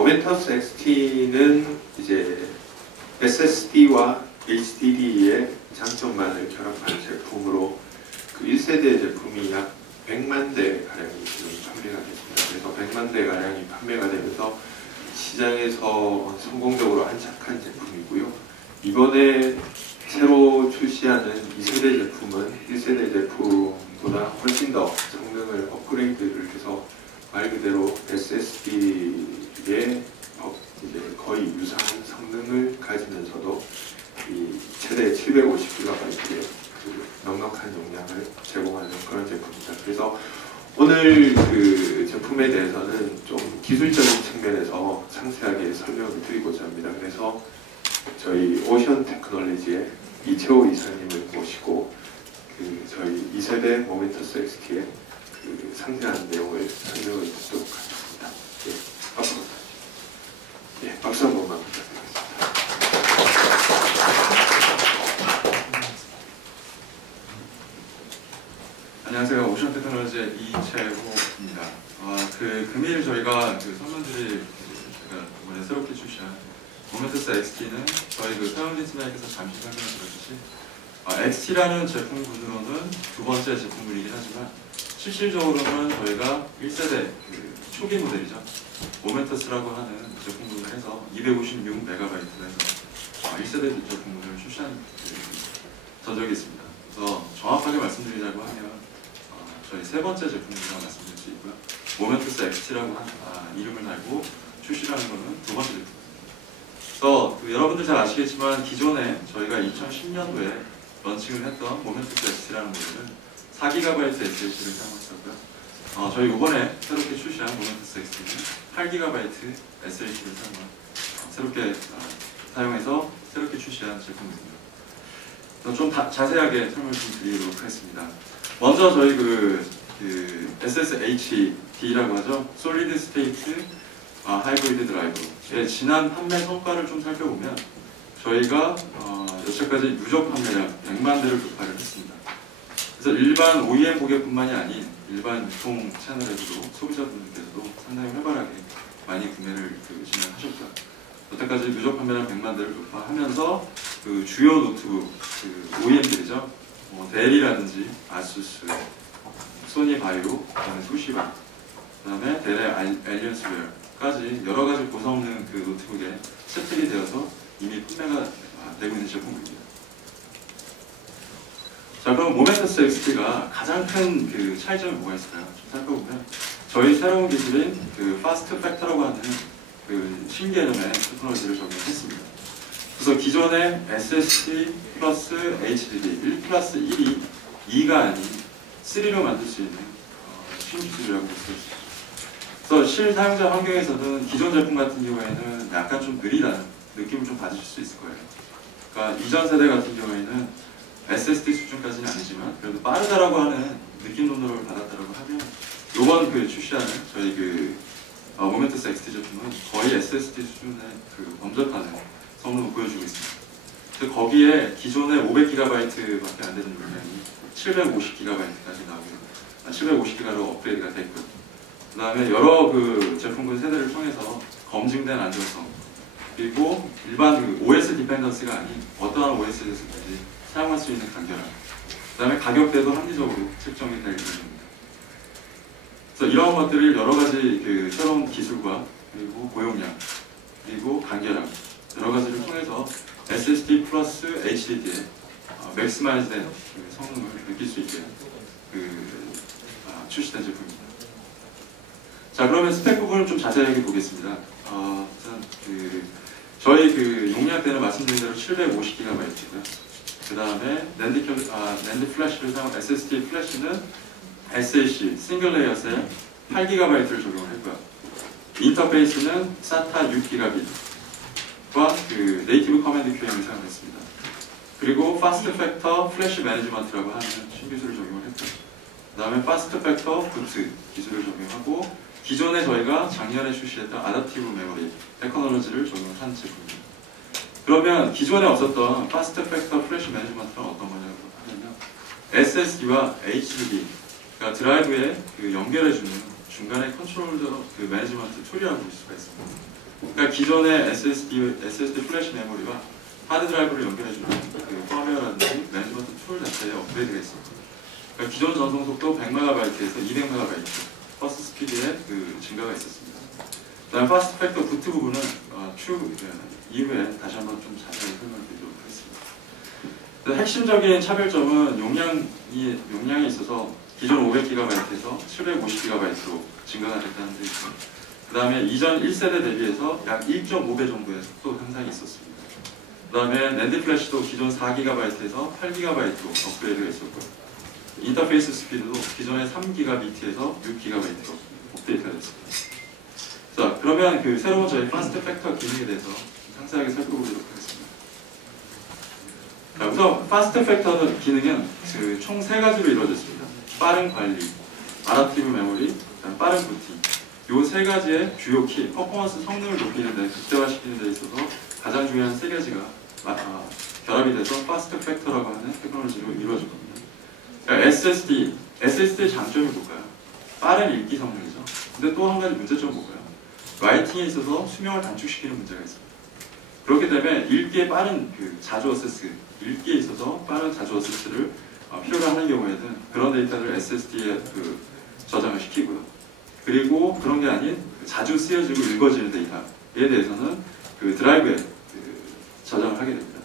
모멘터스 XT는 이제 SSD와 HDD의 장점만을 결합한 제품으로 그 1세대 제품이 약 100만 대 가량이 지금 판매가 됐습니다. 그래서 100만 대 가량이 판매가 되면서 시장에서 성공적으로 안착한 제품이고요. 이번에 새로 출시하는 2세대 제품은 1세대 제품보다 훨씬 더 성능을 업그레이드를 해서 말 그대로 SSD의 이제 거의 유사한 성능을 가지면서도 이 최대 750GB의 그 넉넉한 용량을 제공하는 그런 제품입니다. 그래서 오늘 그 제품에 대해서는 좀 기술적인 측면에서 상세하게 설명을 드리고자 합니다. 그래서 저희 오션 테크놀로지의 이채호 이사님을 모시고 그 저희 2세대 모멘터스 XT의 그 상세한 내용을 설명을 듣도록 하겠습니다. 예, 앞으로 박수 한 번만 부탁드리겠습니다. 안녕하세요. 오션 테크놀로지의 이채호입니다. 그 금일 저희가 그 설문들이 제가 이번에 새롭게 출시한 모멘터스 XT는 저희 그 서영진 팀장님께서 잠시 설명을 드렸듯이 XT라는 제품군으로는 두 번째 제품군이긴 하지만 실질적으로는 저희가 1세대 그 초기 모델이죠. 모멘터스라고 하는 제품군을 해서 256MB로 해서 1세대 제품군을 출시한 전적이 있습니다. 그래서 정확하게 말씀드리자고 하면 저희 세 번째 제품이라고 말씀드릴 수 있고요. 모멘터스 XT라고 이름을 달고 출시하는 것은 두 번째 제품입니다. 그래서 여러분들 잘 아시겠지만 기존에 저희가 2010년도에 런칭을 했던 모멘터스 XT라는 모델은 4GB SSD를 사용했었고요. 저희 이번에 새롭게 출시한 모멘터스 XT는 8GB SSD를 새롭게 사용해서 새롭게 출시한 제품입니다. 좀 자세하게 설명을 좀 드리도록 하겠습니다. 먼저 저희 그 SSHD라고 하죠. 솔리드 스테이트 하이브리드 드라이브의 지난 판매 성과를 좀 살펴보면 저희가 여태까지 누적 판매량 100만 대를 돌파를 했습니다. 그래서 일반 OEM 고객뿐만이 아닌 일반 유통 채널에서도 소비자분들께서도 상당히 활발하게 많이 구매를 진행하셨고요. 여태까지 누적 판매량 100만 대를 돌파하면서 그 주요 노트북 그 OEM들이죠. 델이라든지 아수스, 소니 바이오, 그다음에 토시바, 그다음에 델의 알리언스웨어까지 여러 가지 고성능 그 노트북에 채택이 되어서 이미 판매가 되고 있는 제품입니다. 자, 그럼 모멘터스 XT가 가장 큰 그 차이점이 뭐가 있을까요? 좀 살펴보면 저희 새로운 기술인 그 파스트 팩터라고 하는 그 신개념의 테크놀로지를 적용했습니다. 그래서 기존의 SSD 플러스 HDD 1 플러스 1이 2가 아닌 3로 만들 수 있는 신기술이라고 볼 수 있습니다. 그래서 실사용자 환경에서는 기존 제품 같은 경우에는 약간 좀 느리다는 느낌을 좀 받으실 수 있을 거예요. 그러니까 이전 세대 같은 경우에는 SSD 수준까지는 아니지만 그래도 빠르다라고 하는 느낌 정도를 받았다라고 하면 이번 그 출시하는 저희 그 모멘터스 XT 제품은 거의 SSD 수준의 그 범접하는 성능을 보여주고 있습니다. 그래서 거기에 기존의 500GB밖에 안 되는 용량이 750GB까지 나오고요. 750GB로 업그레이드가 됐고요. 그 다음에 여러 그 제품군 세대를 통해서 검증된 안정성, 그리고 일반 그 OS 디펜던스가 아닌 어떠한 OS에서까지 사용할 수 있는 간결함, 그 다음에 가격대도 합리적으로 책정이 될 예정입니다. 그래서 이런 것들을 여러 가지 그 새로운 기술과 그리고 고용량, 그리고 간결함 여러 가지를 통해서 SSD 플러스 HDD의 맥스마이즈된 성능을 느낄 수 있게 출시된 제품입니다. 자, 그러면 스펙 부분을 좀 자세하게 보겠습니다. 우선 저희 그 용량대는 말씀드린 대로 750GB고요. 그 다음에 낸드 플래시를 사용한 SSD 플래시는 SAC 싱글 레이어셀 8GB를 적용을 했고요. 인터페이스는 SATA 6GB과 그 네이티브 커맨드 QM을 사용했습니다. 그리고 파스트 팩터 플래시 매니지먼트라고 하는 신기술을 적용을 했고요. 그 다음에 파스트 팩터 부트 기술을 적용하고 기존에 저희가 작년에 출시했던 아답티브 메모리 테크놀로지를 적용한 제품입니다. 그러면 기존에 없었던 파스트 팩터 플래시 매니지먼트는 어떤 거냐고 하면요, SSD와 HDD, 그러니까 드라이브에 그 연결해주는 중간에 컨트롤러 그 매니지먼트 툴이라고 볼 수가 있습니다. 그러니까 기존의 SSD 플래시 메모리와 하드 드라이브를 연결해주는 그 펌웨어라든지 매니지먼트 툴 자체에 업그레이드가 있습니다. 그러니까 기존 전송 속도 100MB에서 200MB 버스 스피드의 그 증가가 있었습니다. 그다음 파스트 팩터 부트 부분은 추후 이후에 다시 한번 좀 자세히 설명드리도록 하겠습니다. 핵심적인 차별점은 용량에 있어서 기존 500GB에서 750GB로 증가가 됐다는 데 있고, 그 다음에 이전 1세대 대비해서 약 1.5배 정도의 속도 향상이 있었습니다. 그 다음에 낸드 플래시도 기존 4GB에서 8GB로 업그레이드가 있었고요. 인터페이스 스피드도 기존의 3GB에서 6GB로 업데이트가 됐습니다. 자, 그러면 그 새로운 저희 파스트 팩터 기능에 대해서 상세하게 살펴보도록 하겠습니다. 자, 우선 파스트 팩터 기능은 그 총 3가지로 이루어졌습니다. 빠른 관리, 아답티브 메모리, 빠른 부팅. 이 3가지의 주요 키, 퍼포먼스 성능을 높이는 데, 극대화시키는 데 있어서 가장 중요한 3가지가 결합이 돼서 파스트 팩터라고 하는 테크놀로지로 이루어진 겁니다. 그러니까 SSD의 장점이 뭘까요? 빠른 읽기 성능이죠. 근데 또 한 가지 문제점은 뭘까요? 라이팅에 있어서 수명을 단축시키는 문제가 있습니다. 그렇기 때문에 읽기에 빠른 자주 어세스, 읽기에 있어서 빠른 자주 어세스를 필요로 하는 경우에는 그런 데이터를 SSD에 저장을 시키고요. 그리고 그런 게 아닌 자주 쓰여지고 읽어지는 데이터에 대해서는 드라이브에 저장을 하게 됩니다.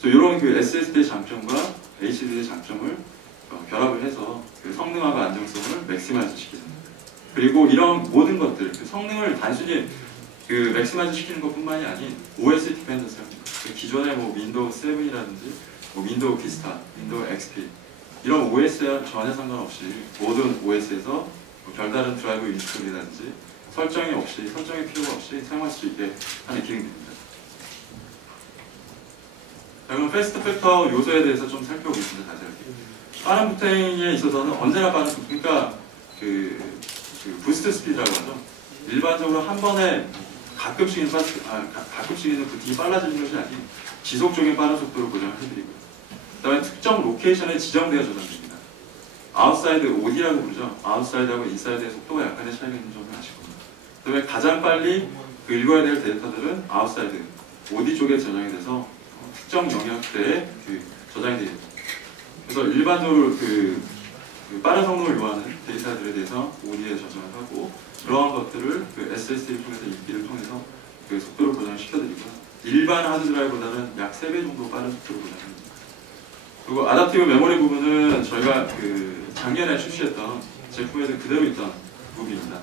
그래서 이런 SSD의 장점과 HDD의 장점을 결합을 해서 성능화와 안정성을 맥시마이즈 시키는 겁니다. 그리고 이런 모든 것들, 성능을 단순히 맥시마이즈 시키는 것뿐만이 아닌 OS 디펜던스가 합니다. 기존의 윈도우 7이라든지 윈도우 비스타, 윈도우 XP 이런 OS와 전혀 상관없이 모든 OS에서 별다른 드라이브 인스톨이라든지 설정이 필요가 없이 사용할 수 있게 하는 기능입니다. 자, 그럼 패스트 팩터 요소에 대해서 좀 살펴보겠습니다. 자세하게. 빠른 부팅에 있어서는 언제나 빠른 부팅, 그러니까 부스트 스피드라고 하죠. 일반적으로 한 번에 가끔씩 있는 부팅이 빨라지는 것이 아닌 지속적인 빠른 속도를 보장을 해드리고요. 그 다음에 특정 로케이션에 지정되어 저장됩니다. 아웃사이드 OD라고 부르죠. 아웃사이드하고 인사이드의 속도가 약간의 차이가 있는 점을 아실 겁니다. 그 다음에 가장 빨리 읽어야 될 데이터들은 아웃사이드 OD 쪽에 저장이 돼서 특정 영역대에 저장이 됩니다. 그래서 일반적으로 빠른 성능을 요하는 데이터들에 대해서 OD에 저장을 하고 그러한 것들을 SSD를 통해서 읽기를 통해서 속도를 보장시켜드리고요. 일반 하드드라이브보다는 약 3배 정도 빠른 속도를 보장합니다. 그리고 아답티브 메모리 부분은 저희가 작년에 출시했던 제품에도 그대로 있던 부분입니다.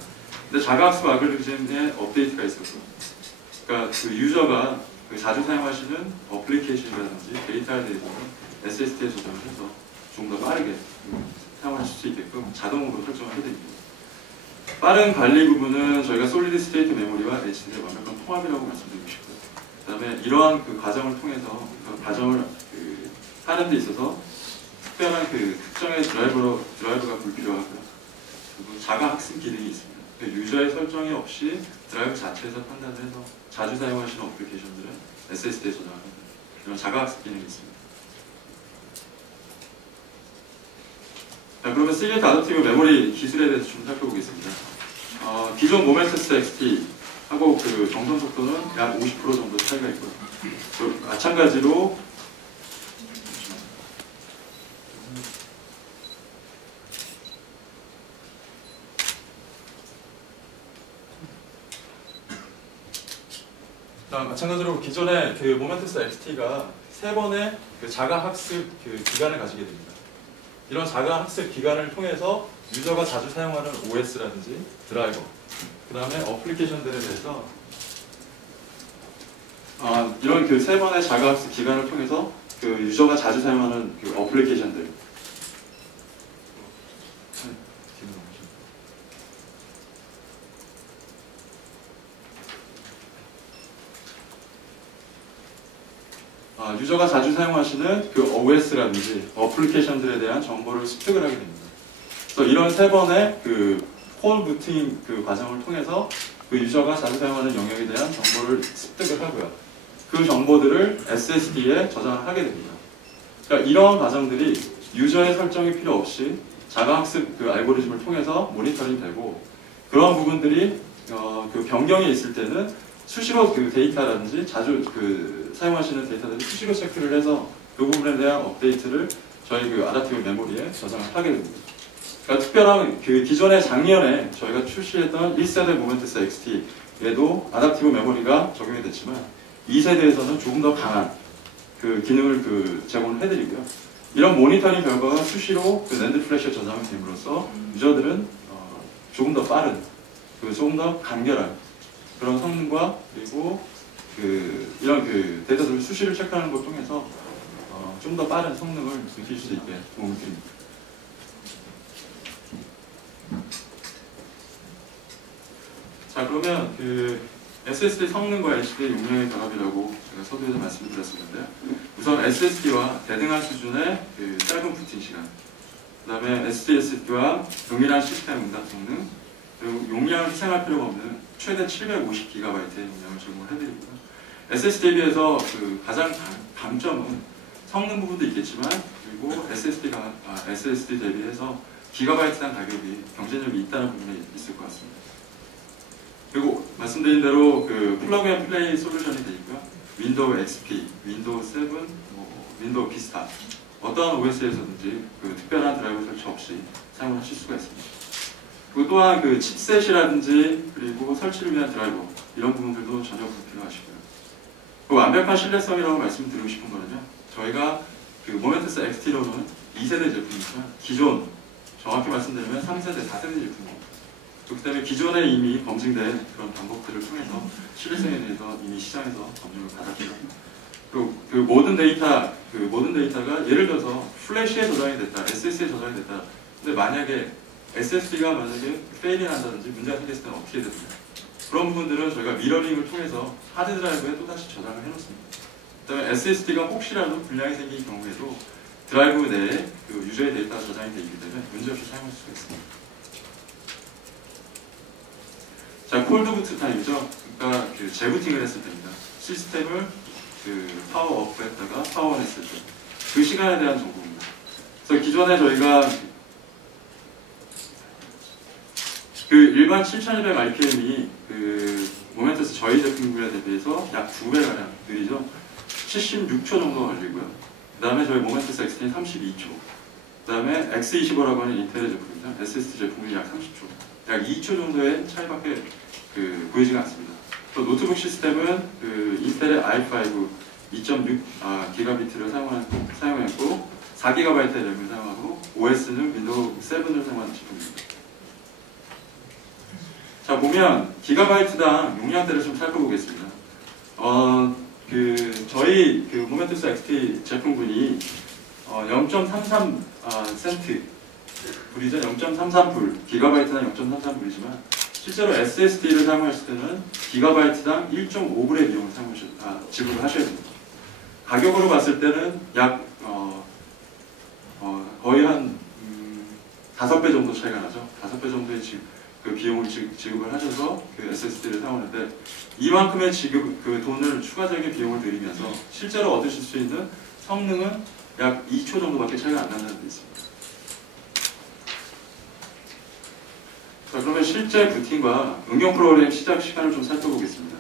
근데 자가학습 알고리즘에 업데이트가 있었고, 그러니까 유저가 자주 사용하시는 어플리케이션이라든지 데이터에 대해서는 SSD에 저장을 해서 좀 더 빠르게 사용하실 수 있게끔 자동으로 설정을 해드립니다. 빠른 관리 부분은 저희가 솔리드 스테이트 메모리와 HDD의 완벽한 통합이라고 말씀드리고 싶고요. 그 다음에 이러한 과정을 통해서 과정을 하는 데 있어서 특별한 특정의 드라이브가 불필요하고요. 그리고 자가 학습 기능이 있습니다. 유저의 설정이 없이 드라이브 자체에서 판단을 해서 자주 사용하시는 어플리케이션들은 SSD에 저장합니다. 이런 자가 학습 기능이 있습니다. 자, 그러면 시리얼 아답티브 메모리 기술에 대해서 좀 살펴보겠습니다. 기존 모멘터스 XT하고 정선 속도는 약 50% 정도 차이가 있고요. 마찬가지로 기존의 모멘터스 XT가 3번의 자가 학습 기간을 가지게 됩니다. 이런 자가 학습 기간을 통해서 유저가 자주 사용하는 OS라든지 드라이버, 그 다음에 어플리케이션들에 대해서 이런 3번의 자가 학습 기간을 통해서 유저가 자주 사용하는 어플리케이션들, 유저가 자주 사용하시는 OS라든지 어플리케이션들에 대한 정보를 습득을 하게 됩니다. 그래서 이런 3번의 콜 부팅 과정을 통해서 유저가 자주 사용하는 영역에 대한 정보를 습득을 하고요. 그 정보들을 SSD에 저장을 하게 됩니다. 그러니까 이러한 과정들이 유저의 설정이 필요 없이 자가학습 알고리즘을 통해서 모니터링 되고, 그러한 부분들이 변경이 있을 때는 수시로 그 데이터라든지 자주 그 사용하시는 데이터들을 수시로 체크를 해서 그 부분에 대한 업데이트를 저희 그 아답티브 메모리에 저장을 하게 됩니다. 그러니까 특별한 그 기존의 작년에 저희가 출시했던 1세대 모멘트스 XT에도 아답티브 메모리가 적용이 됐지만 2세대에서는 조금 더 강한 그 기능을 그 제공을 해드리고요. 이런 모니터링 결과가 수시로 그 낸드 플래시에 저장이 됨으로써 유저들은 조금 더 빠른, 조금 더 간결한 그런 성능과 그리고 이런 데이터들을 수시로 체크하는 것 통해서 좀 더 빠른 성능을 느낄 수 있게 도움을 드립니다. 자, 그러면 SSD 성능과 HDD 용량의 결합이라고 제가 서두에서 말씀을 드렸었는데, 우선 SSD와 대등한 수준의 짧은 부팅 시간, 그 다음에 SSD와 동일한 시스템 응답 성능, 그리고 용량을 희생할 필요가 없는 최대 750GB의 용량을 제공을 해드리고요. SSD에 비해서 가장 강점은 성능 부분도 있겠지만, 그리고 SSD 대비해서 기가바이트당 가격이 경쟁력이 있다는 부분이 있을 것 같습니다. 그리고 말씀드린 대로 플러그 앤 플레이 솔루션이 되어 있고요. 윈도우 XP, 윈도우 7, 윈도우 비스타 어떠한 OS에서든지 특별한 드라이버 설치 없이 사용을 하실 수가 있습니다. 그리고 또한 칩셋이라든지 그리고 설치를 위한 드라이버 이런 부분들도 전혀 불필요하시고요. 완벽한 신뢰성이라고 말씀드리고 싶은 거는요. 저희가 모멘트스 XT로는 2세대 제품이지만 기존 정확히 말씀드리면 3세대, 4세대 제품입니다. 그렇기 때문에 기존에 이미 검증된 그런 방법들을 통해서 신뢰성에 대해서 이미 시장에서 검증을 받았고요. 그리고 모든 데이터가 예를 들어서 플래시에 저장이 됐다, SSD에 저장이 됐다. 근데 만약에 SSD가 페일이 난다든지 문제가 생겼을 때는 어떻게 됩니까? 그런 부분들은 저희가 미러링을 통해서 하드 드라이브에 또다시 저장을 해놓습니다. 그다음에 SSD가 혹시라도 불량이 생긴 경우에도 드라이브 내에 유저의 데이터가 저장이 되기 때문에 문제없이 사용할 수가 있습니다. 자, 콜드부트 타임이죠. 그러니까 재부팅을 했을 때입니다. 시스템을 파워업 했다가 파워온 했을 때 그 시간에 대한 정보입니다. 그래서 기존에 저희가 일반 7200rpm이 모멘트스 저희 제품에 대비해서 약 2배가량 느리죠. 76초 정도 걸리고요. 그 다음에 저희 모멘트스 XT는 32초. 그 다음에 X25라고 하는 인텔의 제품입니다. SSD 제품이 약 30초. 약 2초 정도의 차이밖에 보이지가 않습니다. 또 노트북 시스템은 인텔의 i5 2.6 기가비트를 사용했고 4GB의 램을 사용하고 OS는 윈도우 7을 사용하는 제품입니다. 자, 보면 기가바이트당 용량대를 좀 살펴보겠습니다. 저희 모멘트스 XT 제품군이 0.33 센트 불이죠. 0.33불, 기가바이트당 0.33불이지만 실제로 SSD를 사용하실 때는 기가바이트당 1.5불의 비용을 지불을 하셔야 됩니다. 가격으로 봤을 때는 약 거의 한 5배 정도 차이가 나죠. 5배 정도의 비용을 지급을 하셔서 SSD를 사용하는데 이만큼의 돈을 추가적인 비용을 들이면서 실제로 얻으실 수 있는 성능은 약 2초 정도밖에 차이가 안 난다는 데 있습니다. 자, 그러면 실제 부팅과 응용 프로그램 시작 시간을 좀 살펴보겠습니다.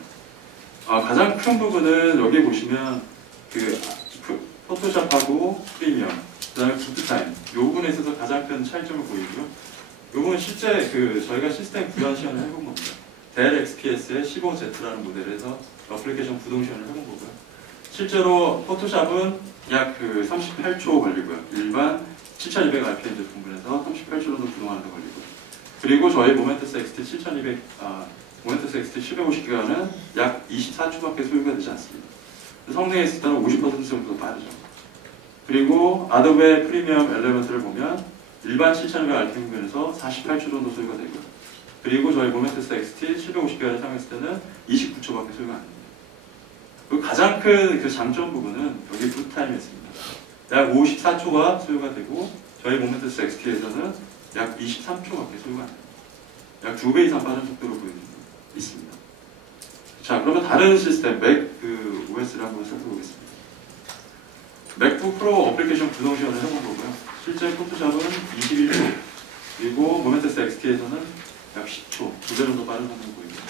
가장 큰 부분은 여기 보시면 포토샵하고 프리미엄, 그 다음에 부트타임 이 부분에 있어서 가장 큰 차이점을 보이고요. 이 부분은 실제 저희가 시스템 구현 시연을 해본 겁니다. 델 XPS의 15Z라는 모델에서 어플리케이션 구동 시연을 해본 거고요. 실제로 포토샵은 약 38초 걸리고요. 일반 7200rpm 제품군에서 38초 정도 구동하는 데 걸리고요. 그리고 저희 모멘트스 XT 모멘트스 XT 750기가는 약 24초밖에 소요가 되지 않습니다. 성능에 있을 때는 50% 정도 빠르죠. 그리고 아도be 프리미엄 엘레먼트를 보면 일반 7200rpm에서 48초 정도 소요가 되고요. 그리고 저희 모멘트스 XT 750기가를 사용했을 때는 29초밖에 소요가 안 됩니다. 그리고 가장 큰 장점 부분은 여기 부트타임이 있습니다. 약 54초가 소요가 되고 저희 모멘트스 XT에서는 약 23초밖에 소요가 안 됩니다. 약 2배 이상 빠른 속도로 보여주고 있습니다. 자, 그러면 다른 시스템 맥 OS를 한번 살펴보겠습니다. 맥북 프로 어플리케이션 구동 시연을 해본 거고요. 실제 포토샵은 21초, 그리고 모멘트스 XT에서는 약 10초, 2배 정도 빠른 성능을 보입니다.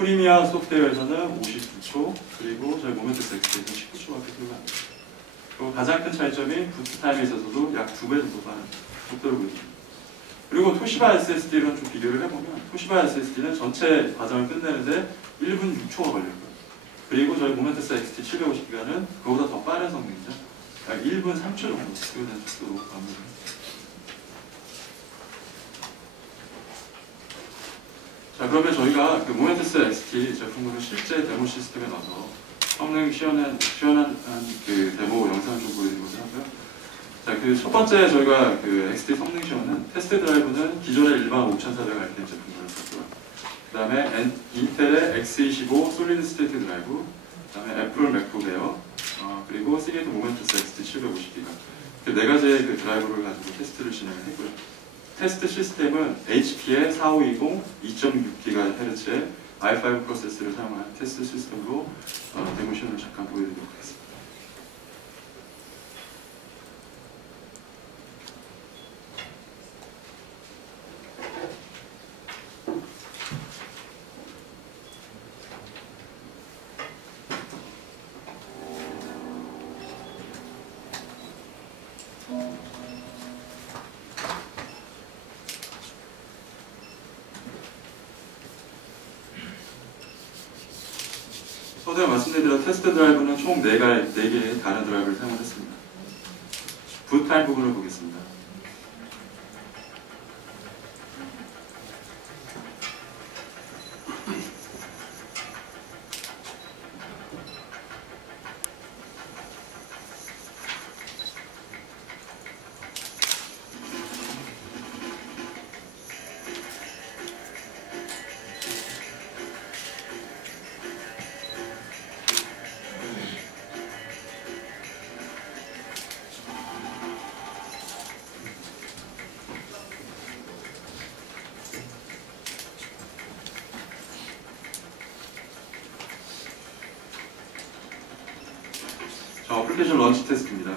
프리미어 소프트웨어에서는 59초, 그리고 저희 모멘터스 XT에서는 19초밖에 소요가 안 돼요. 그리고 가장 큰 차이점이 부트 타임에 있어서도 약 2배 정도 빠른 속도를 보여줍니다. 그리고 토시바 SSD랑 좀 비교를 해보면 토시바 SSD는 전체 과정을 끝내는데 1분 6초가 걸릴 거예요. 그리고 저희 모멘터스 XT 750기가는 그보다 더 빠른 성능이죠. 약 1분 3초 정도 소요되는 속도로 마무리합니다. 자, 그러면 저희가 그 모멘터스 XT 제품으로 실제 데모 시스템에 넣어서 성능 시원한 그 데모 영상을 좀 보여드리고자 하고요. 자, 그 첫 번째 저희가 그 XT 성능 시험은 테스트 드라이브는 기존의 일반 5400RPM 제품으로 썼고요. 그 다음에 인텔의 X25 솔리드 스테이트 드라이브, 그 다음에 애플 맥북 에어, 그리고 시게이트 모멘터스 XT 750기가 그 네 가지의 그 드라이브를 가지고 테스트를 진행을 했고요. 테스트 시스템은 HP의 4520 2.6GHz의 i5 프로세스를 사용한 테스트 시스템으로 데모 시험을 잠깐 보여드리도록 하겠습니다. 서두에 말씀드린 테스트 드라이브는 총 4개의 다른 드라이브를 사용했습니다. 붓 타임 부분을 보겠습니다. 자, 어플리케이션 런치 테스트입니다.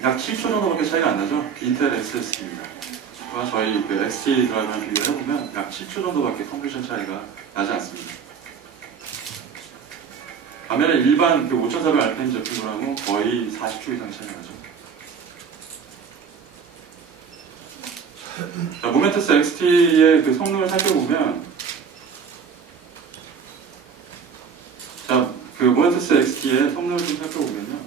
약 7초 정도밖에 차이가 안 나죠? 인텔 SSD입니다. 저희 그 XT 드라이브랑 비교를 해보면 약 7초 정도밖에 컴퓨레이션 차이가 나지 않습니다. 반면에 일반 그 5400RPM 제품이랑은 거의 40초 이상 차이가 나죠. 자, 모멘터스 XT의 그 성능을 살펴보면, 자, 그 모멘터스 XT의 성능을 좀 살펴보면요.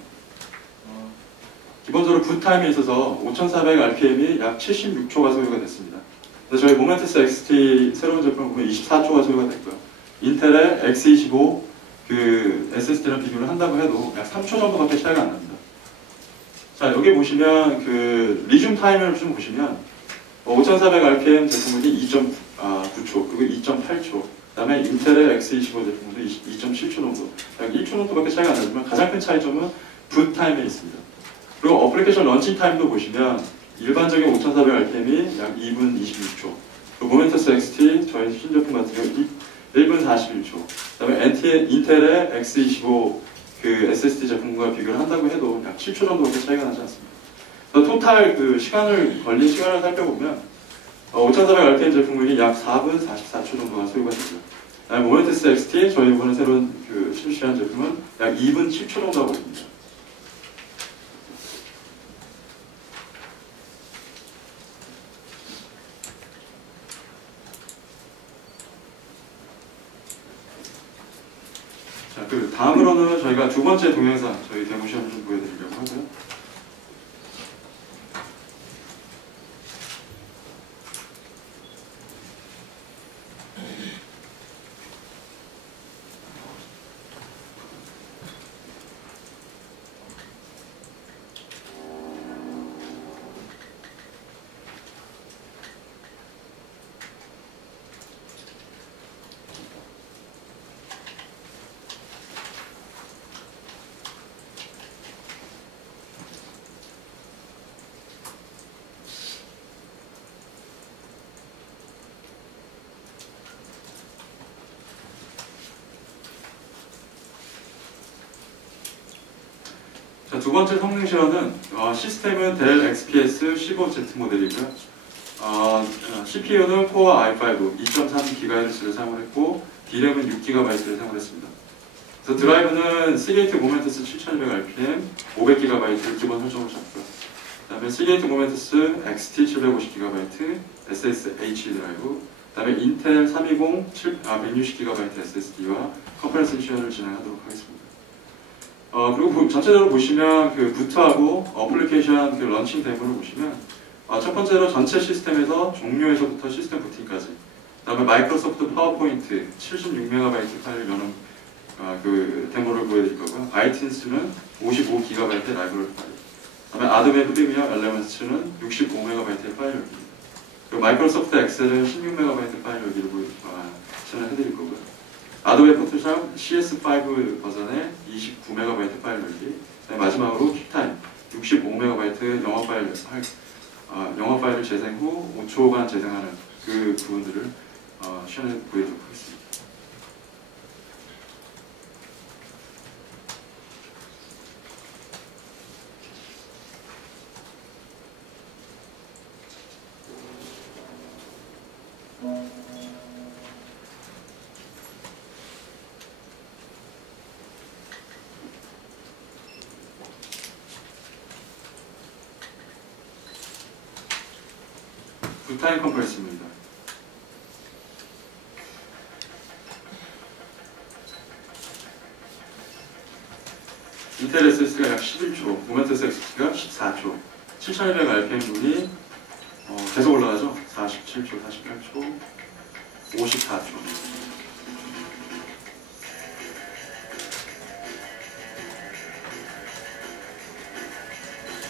기본적으로 붓 타임에 있어서 5400rpm이 약 76초가 소요가 됐습니다. 그래서 저희 모멘터스 XT 새로운 제품을 보면 24초가 소요가 됐고요. 인텔의 X25 그 SSD랑 비교를 한다고 해도 약 3초 정도밖에 차이가 안 납니다. 자, 여기 보시면 그 리튬 타임을 좀 보시면 5400rpm 제품이 2.9초, 그리고 2.8초, 그 다음에 인텔의 X25 제품도 2.7초 정도, 약 1초 정도밖에 차이가 안 나지만 가장 큰 차이점은 붓 타임에 있습니다. 그리고 어플리케이션 런칭 타임도 보시면 일반적인 5400rpm이 약 2분 26초, 그리고 모멘터스 XT 저희 신제품 같은 경우 1분 41초, 그 다음에 인텔의 X25 그 SSD 제품과 비교를 한다고 해도 약 7초 정도밖에 차이가 나지 않습니다. 토탈 그 걸린 시간을 살펴보면 5400rpm 제품이 약 4분 44초 정도가 소요가 되고요. 그다음에 모멘터스 XT 저희 이번에 새로운 그 출시한 제품은 약 2분 7초 정도가 걸립니다. 자, 그 다음으로는 저희가 두 번째 동영상 저희 데모 시험을 좀 보여드리려고 하고요. 두 번째 성능 실험은 시스템은 델 XPS 15Z 모델이고요. CPU는 코어 i5 2.3GHz를 사용했고 D램은 6GB를 사용했습니다. 그래서 드라이브는 시게이트 모멘터스 7200rpm 500GB를 기본 설정으로 잡고요. 그 다음에 시게이트 모멘터스 XT 750GB SSH 드라이브, 그 다음에 인텔 320 160GB SSD와 컨퍼런세이션을 진행하도록 하겠습니다. 그리고 전체적으로 보시면 그 부트하고 어플리케이션 그 런칭 데모를 보시면 첫 번째로 전체 시스템에서 종료에서부터 시스템 부팅까지, 그 다음에 마이크로소프트 파워포인트 76MB 파일을 여는 그 데모를 보여드릴 거고요. 아이튠즈는 55GB의 라이브러리 파일, 그 다음에 아도be 프리미어 엘레먼츠는 65MB의 파일 열기입니다. 그리고 마이크로소프트 엑셀은 16MB 파일 열기를 진행해드릴 거고요. 아도be 포토샵 CS5 버전의 29MB 파일 열기, 마지막으로 퀵타임 65MB 영화 파일을 재생 후 5초간 재생하는 그 부분들을 시연해 보이도록 하겠습니다. 굿타임 컴프레스입니다. 인텔 SSD가 약 11초, 모멘터스 XT가 14초, 7200rpm 분이 계속 올라가죠. 47초, 48초, 54초.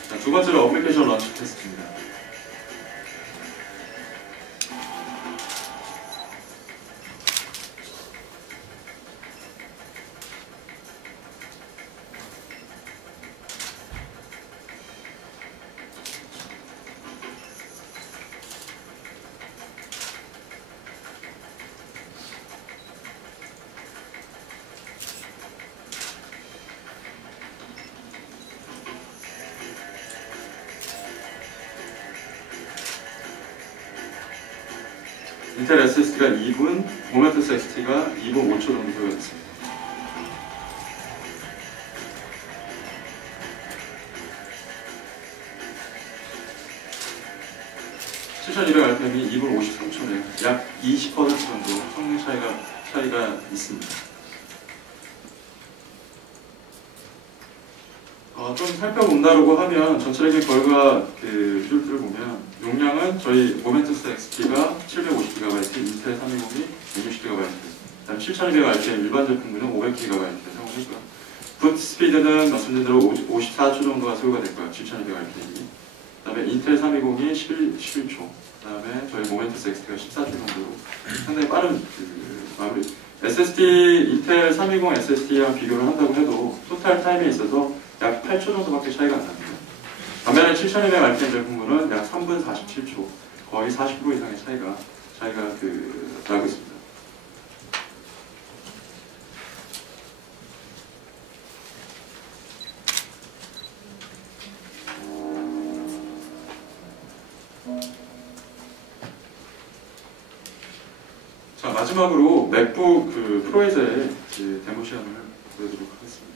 자, 두 번째로 어플리케이션 런치 테스트입니다. 인텔 SSD가 2분, 모멘터스 XT가 2분 5초 정도 소요했습니다. (7200rpm이) 2분 53초네요. 약 20% 정도 성능 차이가 있습니다. 좀 살펴본다고 하면 전체적인 결과 그 result를 보면 용량은 저희 모멘터스 XT가 750GB, 인텔 320이 160GB, 그다음 7200rpm 일반 제품들은 500GB를 사용했고요. 붓 스피드는 말씀드린 대로 54초 정도가 소요가 될 거예요. 7200rpm이. 그다음에 인텔 320이 11초, 그다음에 저희 모멘터스 XT가 14초 정도로 상당히 빠른 마무리. SSD 인텔 320 SSD랑 비교를 한다고 해도 토탈 타임에 있어서 약 8초 정도밖에 차이가 안 납니다. 반면에 7200rpm 제품은 약 3분 47초, 거의 40% 이상의 차이가 나고 있습니다. 자, 마지막으로 맥북 프로에서의 데모 시험을 보여드리도록 하겠습니다.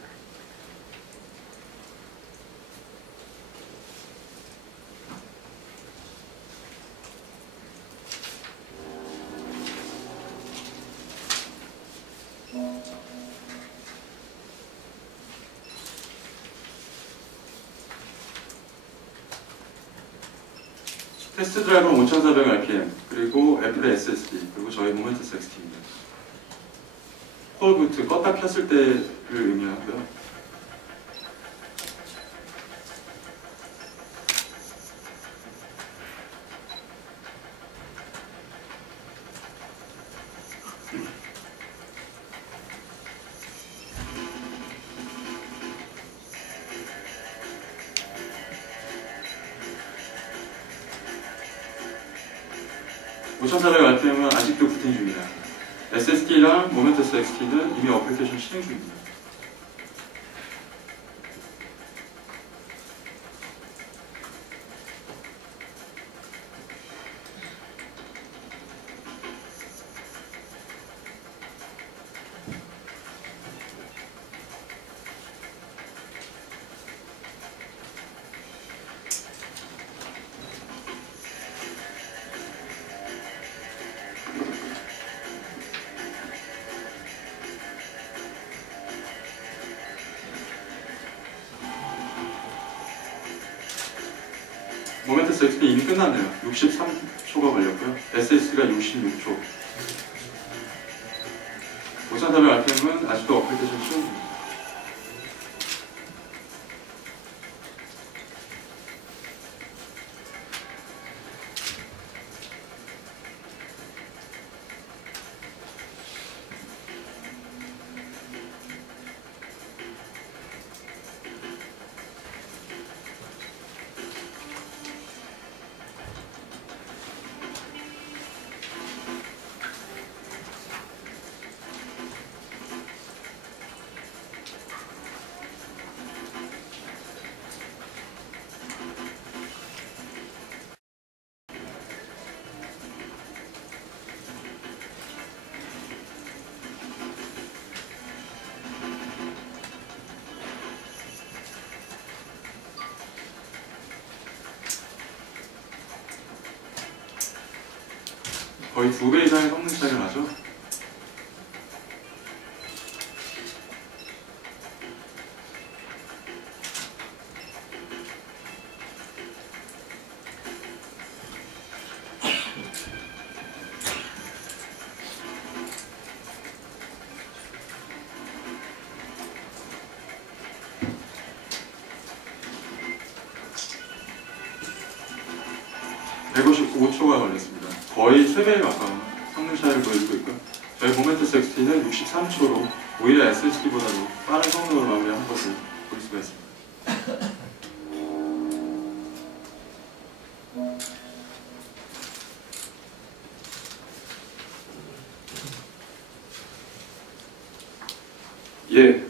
테스트 드라이버는 5400rpm, 그리고 애플의 SSD, 그리고 저희 모멘터스 XT입니다. 콜 부트 껐다 켰을 때를 의미하고요. (5400rpm은) 아직도 부팅 중입니다. SSD랑 모멘터스 XT는 이미 어플리케이션 실행 중입니다. 모멘터스 XP 이미 끝났네요. 63초가 걸렸고요. SSD가 66초. 5400 RPM은 아직도 어플리케이션 쉬웁니다. 거의 2배 이상의 성능 차이가 나죠? (155초가) 걸렸습니다. 거의 3배에 가까운 성능 차이를 보여주고 있고요. 저희 모멘터스 XT는 63초로 오히려 SSD보다도 빠른 성능으로 마무리한 것을 볼 수가 있습니다. 예,